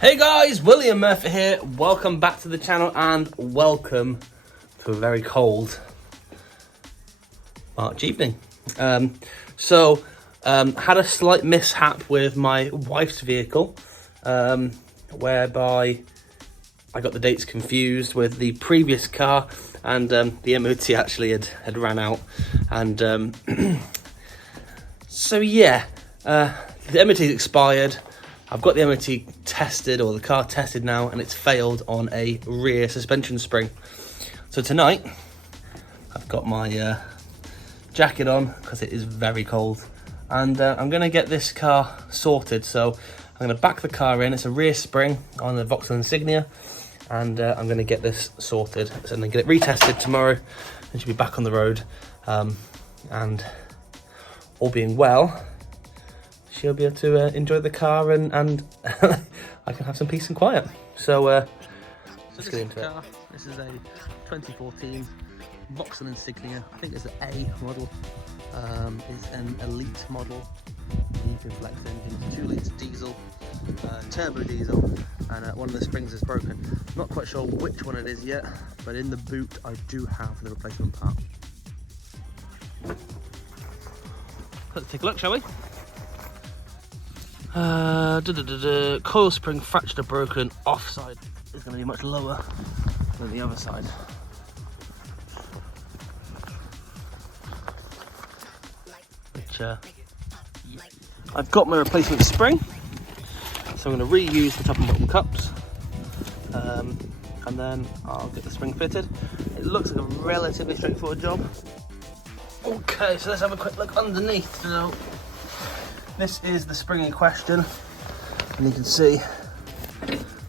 Hey guys, William Murphy here. Welcome back to the channel and welcome to a very cold March evening. Had a slight mishap with my wife's vehicle, whereby I got the dates confused with the previous car, and the MOT actually had ran out, and the MOT expired. I've got the MOT tested, or the car tested now, and it's failed on a rear suspension spring. So tonight, I've got my jacket on because it is very cold, and I'm going to get this car sorted. So I'm going to back the car in. It's a rear spring on the Vauxhall Insignia, and I'm going to get this sorted and then get it retested tomorrow, and should be back on the road. And all being well, she'll be able to enjoy the car, and I can have some peace and quiet. So let's get into it. This is a 2014 Vauxhall Insignia. I think it's an A model. It's an elite model. The flex engine, 2 litre diesel, turbo diesel, and one of the springs is broken. Not quite sure which one it is yet, but in the boot I do have the replacement part. Let's take a look, shall we? Coil spring fractured or broken. Offside is going to be much lower than the other side. Which I've got my replacement spring, so I'm going to reuse the top and bottom cups, and then I'll get the spring fitted. It looks like a relatively straightforward job. Okay, so let's have a quick look underneath. So this is the spring in question, and you can see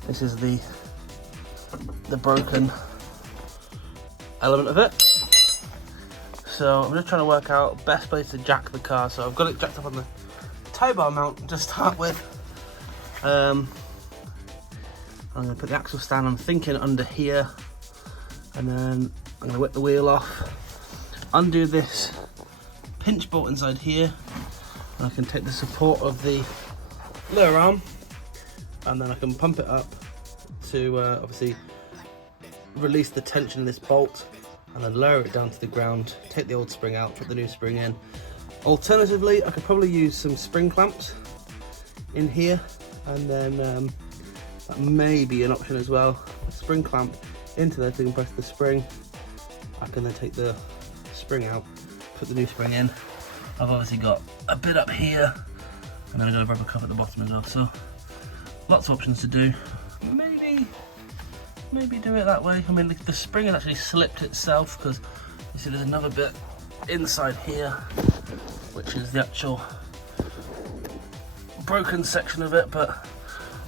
this is the broken element of it. So I'm just trying to work out best place to jack the car. So I've got it jacked up on the tow bar mount to start with. I'm going to put the axle stand, I'm thinking, under here, and then I'm going to whip the wheel off, undo this pinch bolt inside here, and I can take the support of the lower arm, and then I can pump it up to obviously release the tension in this bolt, and then lower it down to the ground, take the old spring out, put the new spring in. Alternatively, I could probably use some spring clamps in here, and then that may be an option as well. A spring clamp into there to compress the spring. I can then take the spring out, put the new spring in. I've obviously got a bit up here, and then I've got a rubber cup at the bottom as well. So lots of options to do. Maybe do it that way. I mean, the spring has actually slipped itself, because you see there's another bit inside here, which is the actual broken section of it, but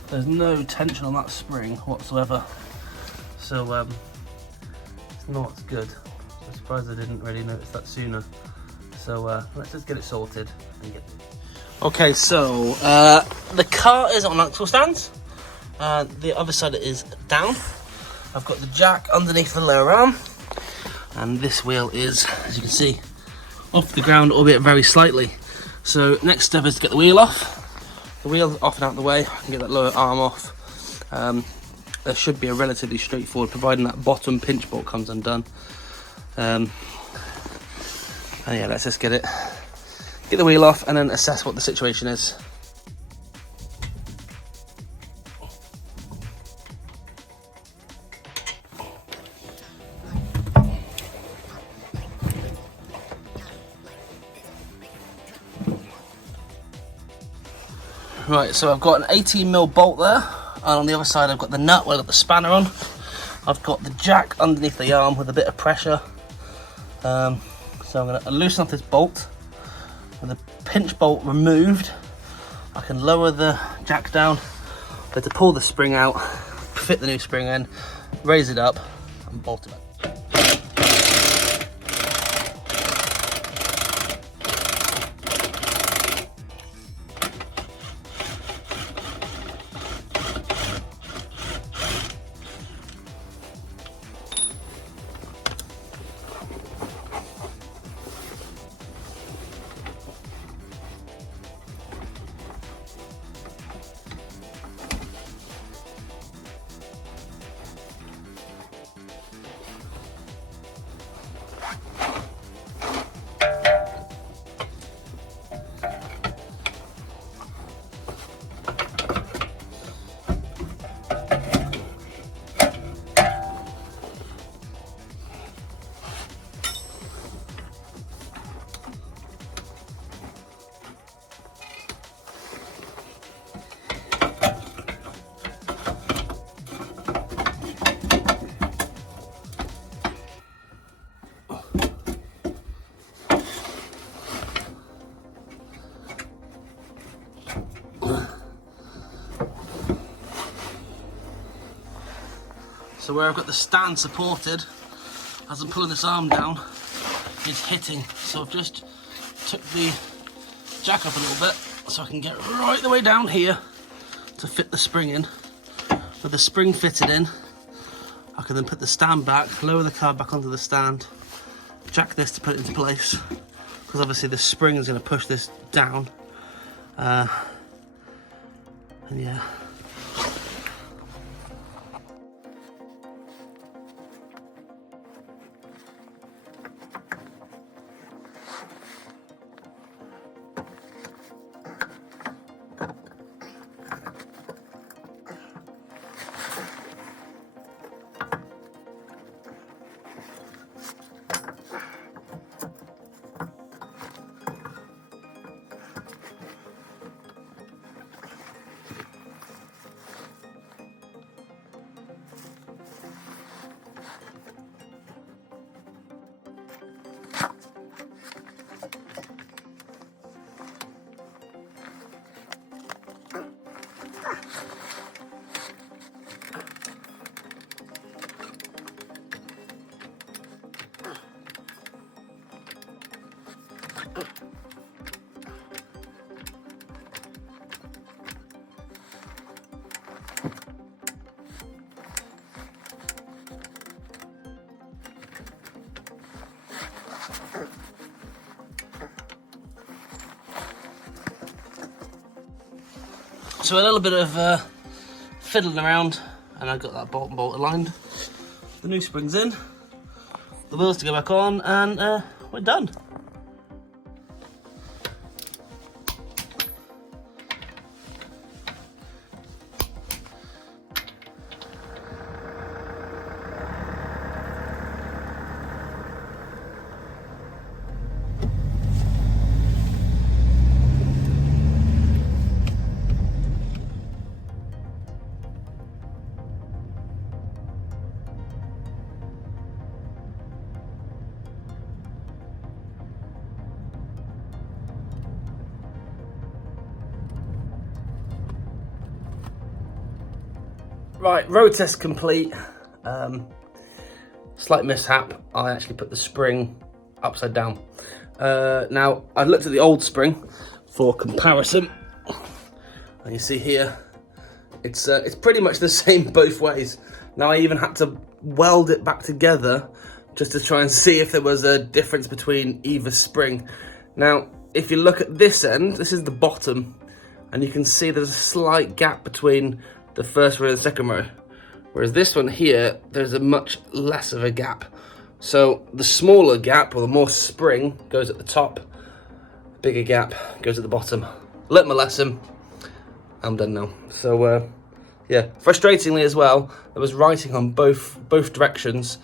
there's no tension on that spring whatsoever. So it's not good. I'm surprised I didn't really notice that sooner. So let's just get it sorted and get it. Okay, so the car is on axle stands. The other side is down. I've got the jack underneath the lower arm, and this wheel is, as you can see, off the ground, albeit very slightly. So next step is to get the wheel off. The wheel's off and out of the way. I can get that lower arm off. There should be a relatively straightforward, providing that bottom pinch bolt comes undone. And yeah, let's just get the wheel off and then assess what the situation is. Right, so I've got an 18mm bolt there, and on the other side I've got the nut where I've got the spanner on. I've got the jack underneath the arm with a bit of pressure. So I'm going to loosen off this bolt. With the pinch bolt removed, I can lower the jack down, but to pull the spring out, fit the new spring in, raise it up, and bolt it back. So where I've got the stand supported, as I'm pulling this arm down, it's hitting. So I've just took the jack up a little bit so I can get right the way down here to fit the spring in. With the spring fitted in, I can then put the stand back, lower the car back onto the stand, jack this to put it into place, because obviously the spring is going to push this down. And yeah. So a little bit of fiddling around, and I got that bolt and bolt aligned. The new spring's in, the wheels to go back on, and we're done. Right, road test complete. Slight mishap. I actually put the spring upside down. Now, I looked at the old spring for comparison, and you see here, it's pretty much the same both ways. Now, I even had to weld it back together just to try and see if there was a difference between either spring. Now, if you look at this end, this is the bottom, and you can see there's a slight gap between the first row and the second row. Whereas this one here, there's a much less of a gap. So the smaller gap, or the more spring, goes at the top. Bigger gap goes at the bottom. Learnt my lesson. I'm done now. So yeah, frustratingly as well, there was writing on both directions.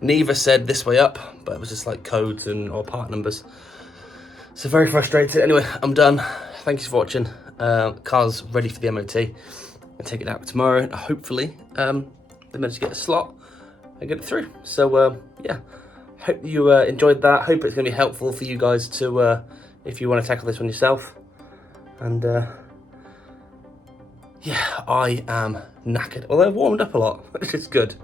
Neither said this way up, but it was just like codes or part numbers. So very frustrated. Anyway, I'm done. Thank you for watching. Car's ready for the MOT. I'll take it out tomorrow, and hopefully they manage to get a slot and get it through. So yeah, hope you enjoyed that. Hope it's going to be helpful for you guys to if you want to tackle this one yourself. And yeah, I am knackered, although I've warmed up a lot, which is good.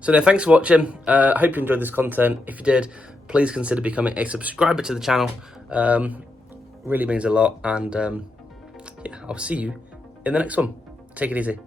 So no, thanks for watching. I hope you enjoyed this content. If you did, please consider becoming a subscriber to the channel. Really means a lot. And yeah, I'll see you in the next one. Take it easy.